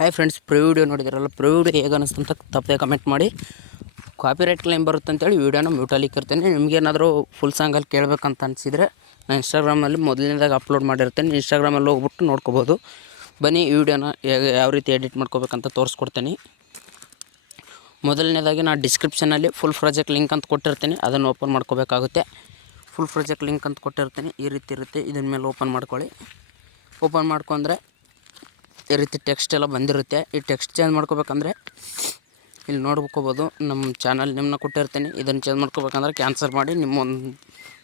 Hi friends, video ನೋಡಿದ್ರಲ್ಲ. Video ಹೇಗೆ ಅನ್ನಿಸ್ತು ಅಂತ ತಪ್ಪದೆ ಕಮೆಂಟ್ ಮಾಡಿ. ಕಾಪಿರೈಟ್ ಕ್ಲೈಮ್ ಬರುತ್ತೆ ಅಂತೇಳಿ ವೀಡಿಯೋನ ಮ್ಯೂಟಲ್ಲಿ ಇರ್ತೀನಿ. ನಿಮಗೇನಾದರೂ ಫುಲ್ ಸಾಂಗಲ್ಲಿ ಕೇಳಬೇಕಂತ ಅನಿಸಿದರೆ ನಾನು ಇನ್ಸ್ಟಾಗ್ರಾಮಲ್ಲಿ ಮೊದಲನೇದಾಗಿ ಅಪ್ಲೋಡ್ ಮಾಡಿರ್ತೇನೆ. ಇನ್ಸ್ಟಾಗ್ರಾಮಲ್ಲಿ ಹೋಗ್ಬಿಟ್ಟು ನೋಡ್ಕೋಬೋದು. ಬನ್ನಿ, ಈ ವಿಡಿಯೋನ ಯಾವ ರೀತಿ ಎಡಿಟ್ ಮಾಡ್ಕೋಬೇಕಂತ ತೋರಿಸ್ಕೊಡ್ತೀನಿ. ಮೊದಲನೇದಾಗಿ ನಾನು ಡಿಸ್ಕ್ರಿಪ್ಷನಲ್ಲಿ ಫುಲ್ ಪ್ರಾಜೆಕ್ಟ್ ಲಿಂಕ್ ಅಂತ ಕೊಟ್ಟಿರ್ತೀನಿ. ಅದನ್ನು ಓಪನ್ ಮಾಡ್ಕೋಬೇಕಾಗುತ್ತೆ. ಫುಲ್ ಪ್ರಾಜೆಕ್ಟ್ ಲಿಂಕ್ ಅಂತ ಕೊಟ್ಟಿರ್ತೀನಿ. ಈ ರೀತಿ ಇರುತ್ತೆ. ಇದನ್ನ ಮೇಲೆ ಓಪನ್ ಮಾಡ್ಕೊಳ್ಳಿ. ಓಪನ್ ಮಾಡ್ಕೊಂಡ್ರೆ ಈ ರೀತಿ ಟೆಕ್ಸ್ಟ್ ಎಲ್ಲ ಬಂದಿರುತ್ತೆ. ಈ ಟೆಕ್ಸ್ಟ್ ಚೇಂಜ್ ಮಾಡ್ಕೋಬೇಕಂದ್ರೆ ಇಲ್ಲಿ ನೋಡ್ಕೋಬೋದು. ನಮ್ಮ ಚಾನಲ್ ನೇಮ್ನ ಕೊಟ್ಟಿರ್ತೀನಿ. ಇದನ್ನು ಚೇಂಜ್ ಮಾಡ್ಕೋಬೇಕಂದ್ರೆ ಕ್ಯಾನ್ಸಲ್ ಮಾಡಿ ನಿಮ್ಮೊಂದು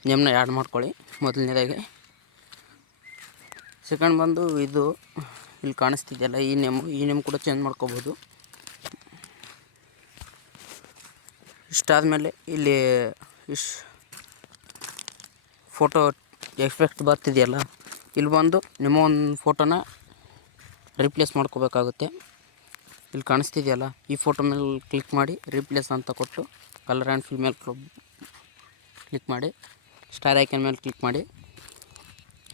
ನೇಮ್ನ ಆ್ಯಡ್ ಮಾಡ್ಕೊಳ್ಳಿ ಮೊದಲನೇದಾಗಿ. ಸೆಕೆಂಡ್ ಬಂದು ಇದು ಇಲ್ಲಿ ಕಾಣಿಸ್ತಿದೆಯಲ್ಲ, ಈ ನೇಮ್ ಕೂಡ ಚೇಂಜ್ ಮಾಡ್ಕೋಬೋದು. ಇಷ್ಟಾದಮೇಲೆ ಇಲ್ಲಿ ಫೋಟೋ ಎಫೆಕ್ಟ್ ಬರ್ತಿದೆಯಲ್ಲ, ಇಲ್ಲಿ ಬಂದು ನಿಮ್ಮ ಒಂದು ಫೋಟೋನ ರಿಪ್ಲೇಸ್ ಮಾಡ್ಕೋಬೇಕಾಗುತ್ತೆ. ಇಲ್ಲಿ ಕಾಣಿಸ್ತಿದೆಯಲ್ಲ, ಈ ಫೋಟೋ ಮೇಲೆ ಕ್ಲಿಕ್ ಮಾಡಿ ರಿಪ್ಲೇಸ್ ಅಂತ ಕೊಟ್ಟು ಕಲರ್ ಆ್ಯಂಡ್ ಫಿಲ್ ಮೇಲೆ ಕ್ಲಿಕ್ ಮಾಡಿ ಸ್ಟಾರ್ ಐಕನ್ ಮೇಲೆ ಕ್ಲಿಕ್ ಮಾಡಿ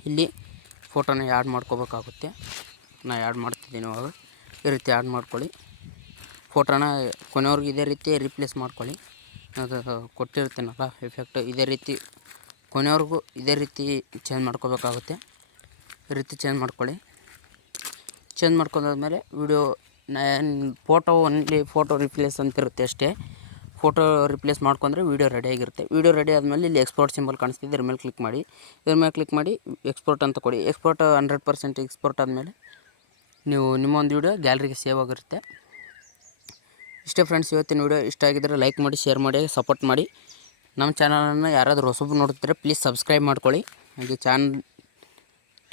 ಇಲ್ಲಿ ಫೋಟೋನ ಆ್ಯಡ್ ಮಾಡ್ಕೋಬೇಕಾಗುತ್ತೆ. ನಾನು ಆ್ಯಡ್ ಮಾಡ್ತಿದ್ದೀನಿ ಇವಾಗ. ಈ ರೀತಿ ಆ್ಯಡ್ ಮಾಡ್ಕೊಳ್ಳಿ. ಫೋಟೋನ ಕೊನೆಯವ್ರಿಗೆ ಇದೇ ರೀತಿ ರಿಪ್ಲೇಸ್ ಮಾಡ್ಕೊಳ್ಳಿ. ಅದು ಕೊಟ್ಟಿರ್ತೀನಲ್ಲ ಎಫೆಕ್ಟ್, ಇದೇ ರೀತಿ ಕೊನೆಯವ್ರಿಗೂ ಇದೇ ರೀತಿ ಚೇಂಜ್ ಮಾಡ್ಕೋಬೇಕಾಗುತ್ತೆ. ಈ ರೀತಿ ಚೇಂಜ್ ಮಾಡ್ಕೊಳ್ಳಿ. ಚೇಂಜ್ ಮಾಡ್ಕೊಂಡಾದ್ಮೇಲೆ ಫೋಟೋ ರಿಪ್ಲೇಸ್ ಅಂತಿರುತ್ತೆ ಅಷ್ಟೇ. ಫೋಟೋ ರಿಪ್ಲೇಸ್ ಮಾಡ್ಕೊಂಡ್ರೆ ವೀಡಿಯೋ ರೆಡಿಯಾಗಿರುತ್ತೆ. ವೀಡಿಯೋ ರೆಡಿ ಆದಮೇಲೆ ಇಲ್ಲಿ ಎಕ್ಸ್ಪೋರ್ಟ್ ಸಿಂಬಲ್ ಕಾಣಿಸ್ತಿದೆ, ಇದ್ರ ಮೇಲೆ ಕ್ಲಿಕ್ ಮಾಡಿ. ಇದ್ರ ಮೇಲೆ ಕ್ಲಿಕ್ ಮಾಡಿ ಎಕ್ಸ್ಪೋರ್ಟ್ ಅಂತ ಕೊಡಿ. ಎಕ್ಸ್ಪೋರ್ಟ್ 100% ಎಕ್ಸ್ಪೋರ್ಟ್ ಆದಮೇಲೆ ನಿಮ್ಮೊಂದು ವೀಡಿಯೋ ಗ್ಯಾಲರಿಗೆ ಸೇವ್ ಆಗಿರುತ್ತೆ. ಇಷ್ಟೇ ಫ್ರೆಂಡ್ಸ್, ಇವತ್ತಿನ ವೀಡಿಯೋ ಇಷ್ಟ ಆಗಿದ್ದರೆ ಲೈಕ್ ಮಾಡಿ, ಶೇರ್ ಮಾಡಿ, ಸಪೋರ್ಟ್ ಮಾಡಿ. ನಮ್ಮ ಚಾನಲನ್ನು ಯಾರಾದರೂ ಹೊಸಬರು ನೋಡ್ತಿದ್ರೆ ಪ್ಲೀಸ್ ಸಬ್ಸ್ಕ್ರೈಬ್ ಮಾಡ್ಕೊಳ್ಳಿ. ಹಾಗೆ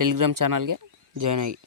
ಟೆಲಿಗ್ರಾಮ್ ಚಾನಲ್ಗೆ ಜಾಯ್ನ್ ಆಗಿ.